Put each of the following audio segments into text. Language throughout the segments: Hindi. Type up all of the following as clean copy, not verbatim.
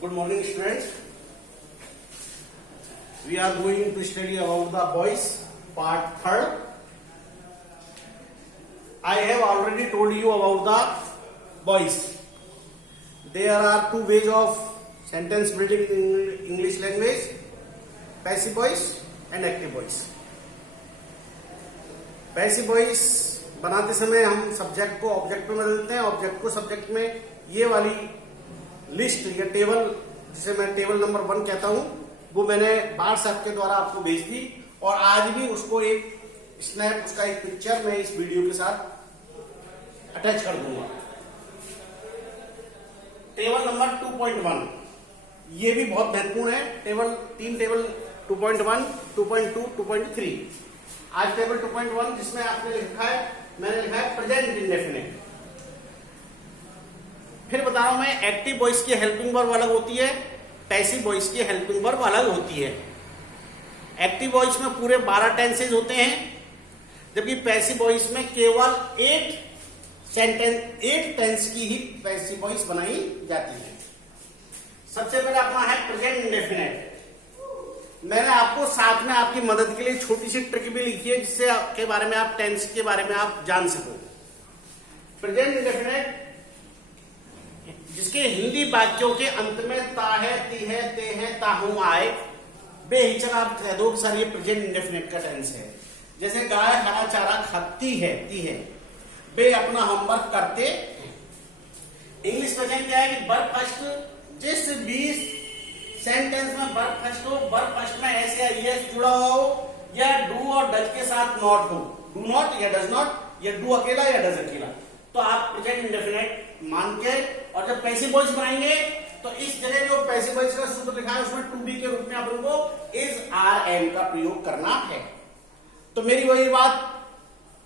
Good morning, students. We are going to study about the boys, part third. I have already told you about the boys. There are two ways of sentence building in English language: passive voice and active voice. Passive voice बनाते समय हम सब्जेक्ट को ऑब्जेक्ट में बदलते हैं, ऑब्जेक्ट को सब्जेक्ट में। ये वाली लिस्ट या टेबल, जिसे मैं टेबल नंबर 1 कहता हूं, वो मैंने व्हाट्सएप के द्वारा आपको भेज दी और आज भी उसको एक स्नैप, उसका एक पिक्चर मैं इस वीडियो के साथ अटैच कर दूंगा। टेबल नंबर 2.1 ये भी बहुत महत्वपूर्ण है। तीन टेबल 2.1, 2.2, 2.3। आज टेबल 2.1 जिसमें आपने लिखा है, मैंने लिखा है प्रेजेंट इंडेफिनिट। फिर बता रहा हूं मैं, एक्टिव वॉइस की हेल्पिंग वर्ब अलग होती है, पैसिव वॉइस की हेल्पिंग वर्ब अलग होती है। एक्टिव वॉइस में पूरे 12 टेंसेज होते हैं, जबकि पैसिव वॉइस में केवल 8 टेंस की ही पैसिव वॉइस बनाई जाती है। सबसे पहले अपना है प्रेजेंट इंडेफिनिट। मैंने आपको साथ में आपकी मदद के लिए छोटी सी ट्रिक भी लिखी है, जिससे के बारे में आप टेंस के बारे में आप जान सको। प्रेजेंट इंडेफिनिट जिसके हिंदी वाक्यों के अंत में ता है, ती है, ते है, ताहू आए, बेहिचक आप कह दो सर ये प्रेजेंट इंडेफिनिट का टेंस है। जैसे गाय हरा चारा खाती है, ती है, वे अपना होमवर्क करते हैं। इंग्लिश प्रेजेंट क्या है कि वर्ब फर्स्ट, जिस भी सेंटेंस में वर्ब फर्स्ट हो, वर्ब फर्स्ट में एस या यस जुड़ा हुआ हो, या डू और डज के साथ नॉट हो, डू नॉट या डज नॉट, या डू अकेला या डज अकेला, तो आप प्रेजेंट इंडेफिनिट मान के। और जब पैसिव वॉइस बनाएंगे तो इस जगह जो पैसिव वॉइस का सूत्र लिखा है उसमें टू बी के रूप में आप लोगों इज आर एम का प्रयोग करना है। तो मेरी वही बात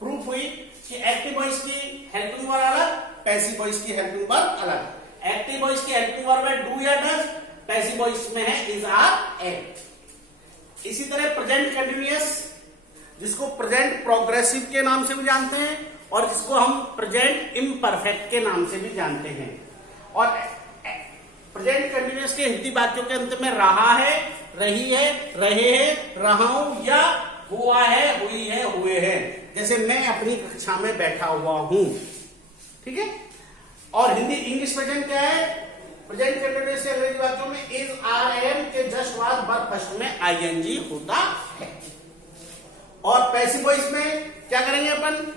प्रूफ हुई कि एक्टिव वॉइस की हेल्पिंग वर्ब अलग, पैसिव वॉइस की हेल्पिंग वर्ब अलग। एक्टिव वॉइस की हेल्पिंग वर्ब है डू या डज, पैसिव वॉइस में है इज आर एम। इसी तरह प्रेजेंट कंटिन्यूअस, जिसको प्रेजेंट प्रोग्रेसिव के नाम से भी जानते हैं और जिसको हम प्रेजेंट इम्परफेक्ट के नाम से भी जानते हैं। और प्रेजेंट कंटिन्यूअस के हिंदी वाक्यों के अंत में रहा है, रही है, रहे हैं, रहा हूं, या हुआ है, हुई है, हुए हैं। जैसे मैं अपनी कक्षा में बैठा हुआ हूं, ठीक है। और हिंदी इंग्लिश प्रेजेंट क्या है? प्रेजेंट कंटिन्यूअस के अंग्रेजी वाक्यों में इज आर एम के जस्ट बाद वर्ब फर्स्ट में आईएनजी होता है। और पैसिव वॉइस में क्या करेंगे अपन?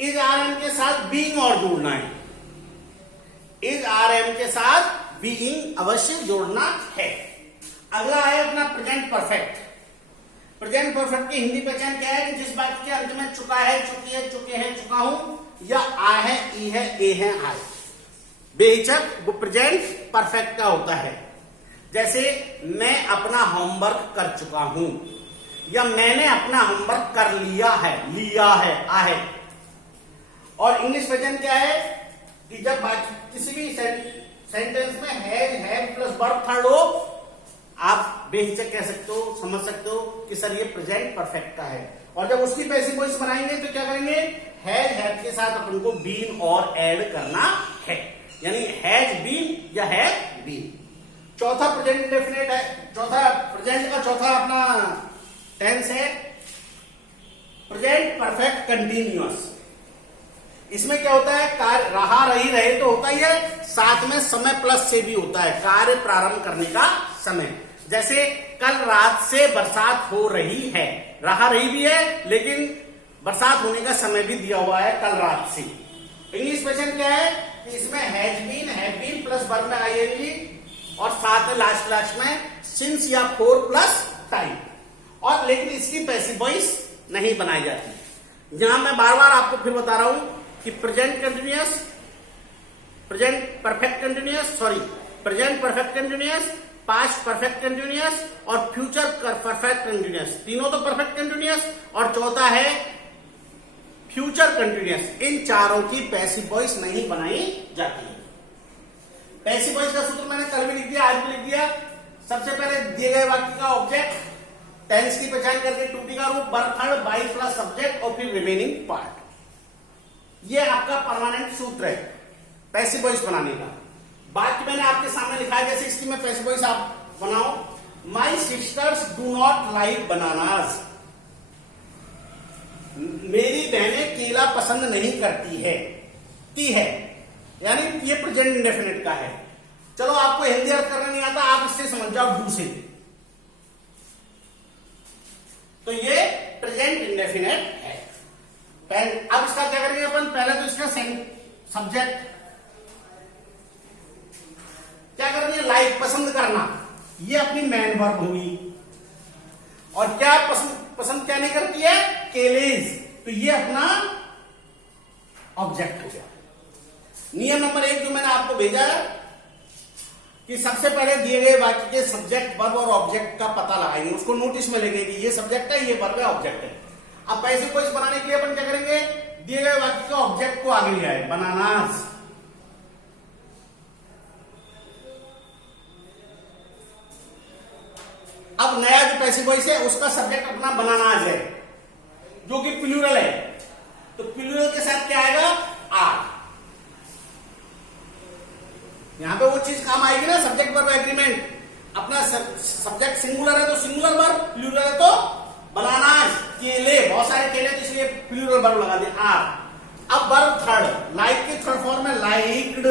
इज आर एम के साथ बीइंग और जोड़ना है। इज आर एम के साथ बीइंग अवश्य जोड़ना है। अगला है अपना प्रेजेंट परफेक्ट। प्रेजेंट परफेक्ट की हिंदी पहचान क्या है? जिस वाक्य के अंत में चुका है, चुकी है, चुके हैं, चुका हूं, या आ है, ई है, ए है, आए, बेहिचक वो प्रेजेंट परफेक्ट का होता है। जैसे मैं अपना होमवर्क कर चुका हूं, या मैंने अपना होमवर्क कर लिया है, आ है। और इंग्लिश प्रेजेंट क्या है कि जब किसी भी सेंटेंस में हैव प्लस वर्ब थर्ड हो, आप बेहिचक कह सकते हो, समझ सकते हो कि सर ये प्रेजेंट परफेक्ट का है। और जब उसकी पैसिव वॉइस बनाएंगे तो क्या करेंगे? हैव के साथ अपन को बीन और ऐड करना है, यानी हैज बीन या हैव बीन। चौथा प्रेजेंट इंडेफिनिट है, चौथा प्रेजेंट का चौथा अपना टेंस है प्रेजेंट परफेक्ट कंटिन्यूअस। इसमें क्या होता है? कार्य रहा, रही, रहे तो होता ही है, साथ में समय प्लस से भी होता है, कार्य प्रारंभ करने का समय। जैसे कल रात से बरसात हो रही है, रहा रही भी है, लेकिन बरसात होने का समय भी दिया हुआ है कल रात से। इंग्लिश प्रेजेंट क्या है कि इसमें has been, have been plus verb में आईएनजी, और साथ में लास्ट में सिंस या फॉर प्लस टाइम। और लेकिन इसकी पैसिव वॉइस नहीं बनाई जाती। यहां मैं बार बार आपको फिर बता रहा हूं कि present continuous, present perfect continuous, past perfect continuous और फ्यूचर परफेक्ट कंटिन्यूअस, तीनों तो परफेक्ट कंटिन्यूअस, और चौथा है फ्यूचर कंटिन्यूअस। इन चारों की पैसिव वॉइस नहीं बनाई जाती है। पैसिव वॉइस का सूत्र मैंने कल भी लिख दिया, आज भी लिख दिया। सबसे पहले दिए गए वाक्य का ऑब्जेक्ट, टेंस की पहचान करके टू बी का रूप, verb third, by plus subject और फिर रिमेनिंग पार्ट। ये आपका परमानेंट सूत्र है पैसिव वॉइस बनाने का। वाक्य मैंने आपके सामने लिखा है, जैसे इसकी मैं पैसिव वॉइस आप बनाओ, my sisters do not like bananas, मेरी बहनें केला पसंद नहीं करती है, की है, यानी ये प्रेजेंट इंडेफिनिट का है। चलो आपको हिंदी अर्थ करना नहीं आता, आप इससे समझ जाओ डू से, तो ये प्रेजेंट इंडेफिनिट है। अब इसका क्या करेंगे अपन, पहले तो इसका सब्जेक्ट क्या करेंगे, लाइक पसंद करना, ये अपनी मैन वर्ब हुई, और क्या पसंद क्या नहीं करती है, केलेज, तो ये अपना ऑब्जेक्ट हो गया। नियम नंबर 1 जो मैंने आपको भेजा है कि सबसे पहले दिए गए वाक्य के सब्जेक्ट वर्ब और ऑब्जेक्ट का पता लगाएंगे, उसको नोटिस में लेंगे कि ये सब्जेक्ट है, ये वर्ब है, ऑब्जेक्ट है। अब पैसिव वॉइस बनाने के लिए अपन क्या करेंगे, दिए गए वाक्य के ऑब्जेक्ट को आगे ले आए, बनानास, अब नया जो पैसिव वॉइस है उसका सब्जेक्ट अपना बनानास है, जो कि प्लूरल है, तो प्लूरल के साथ क्या आएगा, आर। यहां पे वो चीज काम आएगी ना, सब्जेक्ट वर्ब एग्रीमेंट, अपना सब्जेक्ट सिंगुलर है तो सिंगुलर वर्ब, प्लूरल है तो बनानास, केले, बहुत सारे केले, तो इसलिए प्लूरल वर्ब लगा दिया, आर। अब वर्ब थर्ड, लाइक के थर्ड फॉर्म में लाइक्ड,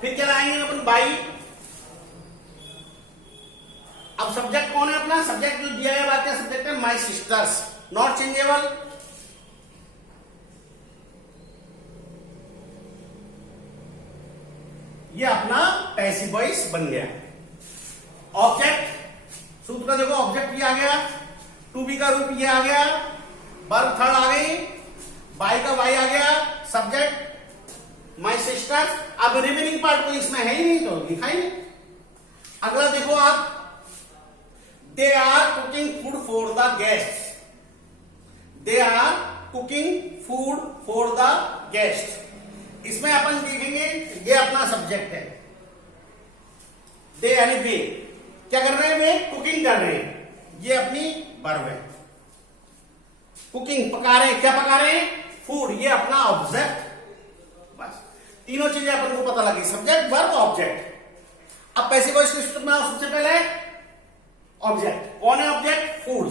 फिर क्या लाएंगे अपन, बाई। अब सब्जेक्ट कौन है अपना, सब्जेक्ट जो दिया गया वाक्य सब्जेक्ट है माई सिस्टर्स, नॉट चेंजेबल, ये अपना पैसिव वॉइस बन गया। ऑब्जेक्ट सूत्र का देखो, ऑब्जेक्ट भी आ गया, टू बी का रूप ये आ गया, वर्ब थर्ड आ गई, बाई का वाई आ गया, सब्जेक्ट माई सिस्टर्स। अब रिमेनिंग पार्ट कोई इसमें है ही नहीं तो लिखा ही नहीं। अगला देखो आप, they are cooking food for the guest, they are cooking food for the guest, इसमें अपन देखेंगे ये अपना सब्जेक्ट है, दे यानी वे क्या कर रहे हैं, वे कुकिंग कर रहे हैं, ये अपनी वर्ब है, कुकिंग पका रहे हैं, क्या पका रहे हैं, फूड, ये अपना ऑब्जेक्ट। बस तीनों चीजें अपन को पता लगी, सब्जेक्ट वर्ब ऑब्जेक्ट। अब पैसिव वॉइस के सूत्र में सबसे पहले ऑब्जेक्ट, कौन है ऑब्जेक्ट, फूड,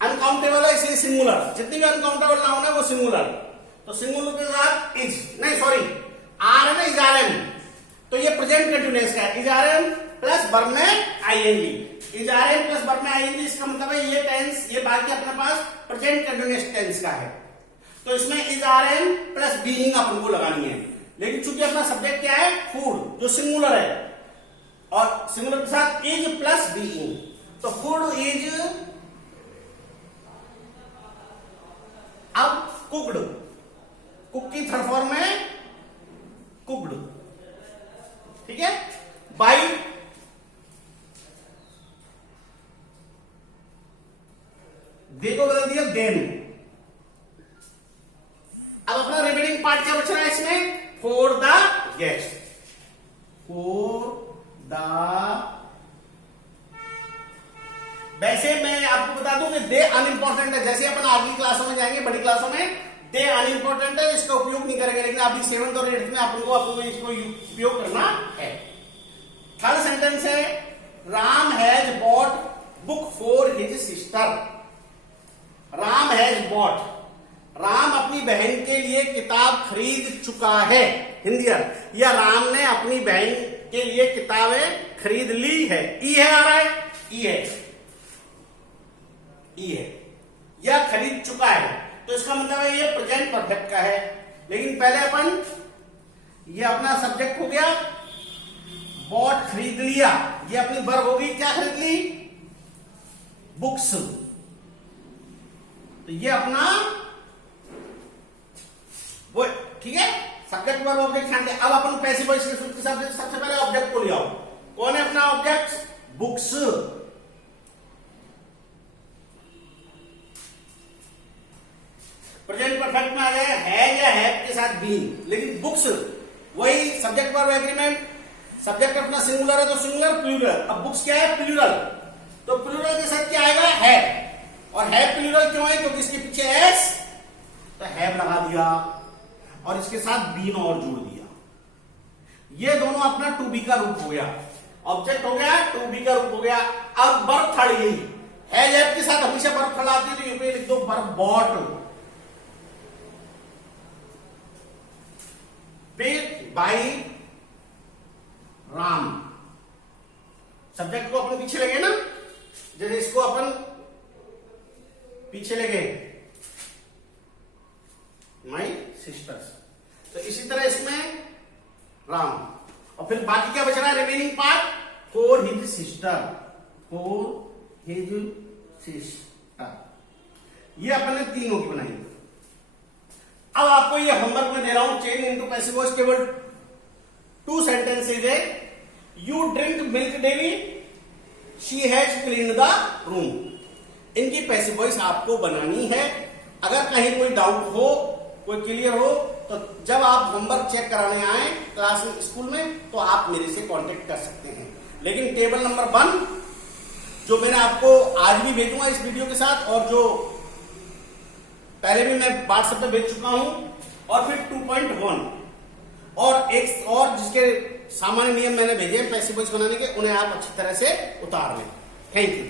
अनकाउंटेबल है इसलिए सिंगुलर, जितनी भी अनकाउंटेबल नाउन है वो सिंगुलर, तो सिंगुलर के साथ इज, नहीं सॉरी आर है ना, इज आर एम, तो ये प्रेजेंट कंटिन्यूअस का है, is are am plus verb में ING, is are am plus verb में आईएनजी, इसका मतलब है ये टेंस, ये बाकी अपने पास प्रेजेंट कंटिन्यूअस टेंस का है, तो इसमें is are am plus being अपन को लगानी है। लेकिन चूंकि अपना सब्जेक्ट क्या है, फूड, जो सिंगुलर है, और सिंगुलर के साथ इज प्लस बीइंग, तो फूड इज अब कुक्ड, कुक की थर्ड फॉर्म में कुक्ड, ठीक है, बाई दे को बदल दिया देन। अब अपना रिमेनिंग पार्ट क्या बच रहा है इसमें, for the guest, for the, वैसे मैं आपको बता दूं कि दे अनइंपॉर्टेंट है, जैसे अपन आगे क्लासों में जाएंगे, बड़ी क्लासों में दे अनइंपॉर्टेंट है, इसका उपयोग नहीं करेंगे, लेकिन अभी 7th और 8th में आपको इसको उपयोग करना है। थर्ड सेंटेंस है, Ram has bot book for his sister, Ram has bot, Ram अपनी बहन के लिए किताब खरीद चुका है, हिंदी अर्थ, या राम ने अपनी बहन के लिए किताबें खरीद ली है, ई है आ रहा है, ई है, ई है, या खरीद चुका है, तो इसका मतलब है ये प्रेजेंट परफेक्ट का है। लेकिन पहले अपन, ये अपना सब्जेक्ट हो गया, बॉट खरीद लिया, ये अपनी वर्ब होगी, क्या खरीद ली, बुक्स, तो ये अपना वो, ठीक है, सब्जेक्ट वर्ब ऑब्जेक्ट ध्यान दे। अब अपन पैसिव वॉइस के सूत्र के हिसाब से सबसे पहले ऑब्जेक्ट को ले आओ, कौन है अपना ऑब्जेक्ट, बुक्स, प्रेजेंट परफेक्ट में आ गया है या है के साथ बीइंग, लेकिन बुक्स वही सब्जेक्ट वर्ब एग्रीमेंट, सब्जेक्ट अपना सिंगुलर है तो सिंगुलर, प्लूरल, अब बुक्स क्या है, प्लूरल, तो प्लूरल के साथ क्या आएगा, है, और हैव प्लूरल क्यों है? क्योंकि इसके पीछे एस, तो हैव लगा दिया और इसके साथ बीन और जोड़ दिया। ये दोनों अपना टू बी का रूप हो गया, ऑब्जेक्ट हो गया, टू बी का रूप हो गया। अब वर्ब थर्ड यही हैज हैव के साथ हमेशा वर्ब थर्ड आती है, तो यूपी लिख दो verb bought, paid by Ram. Subject को अपन पीछे लगे ना, जैसे इसको अपन पीछे लगे माई सिस्टर्स, तो इसी तरह इसमें राम, और फिर बाकी क्या बच रहा है remaining part, for his sister, for his sister. ये अपन ने तीनों की बनाई। अब आपको ये होमवर्क में दे रहा हूं, चेंज इनटू पैसिव वॉइस केवल 2 सेंटेंसेज है। You drink milk daily, she has cleaned the room. इनकी पैसिव वॉइस आपको बनानी है। अगर कहीं कोई डाउट हो, कोई क्लियर हो, तो जब आप होमवर्क चेक कराने आए क्लास में, स्कूल में, तो आप मेरे से कांटेक्ट कर सकते हैं। लेकिन टेबल नंबर 1 जो मैंने आपको आज भी भेजूंगा इस वीडियो के साथ, और जो पहले भी मैं व्हाट्सएप पे भेज चुका हूं, और फिर 2.1 और एक और जिसके सामान्य नियम मैंने भेजे हैं पैसिव वॉइस बनाने के, उन्हें आप अच्छी तरह से उतार लें। Thank you.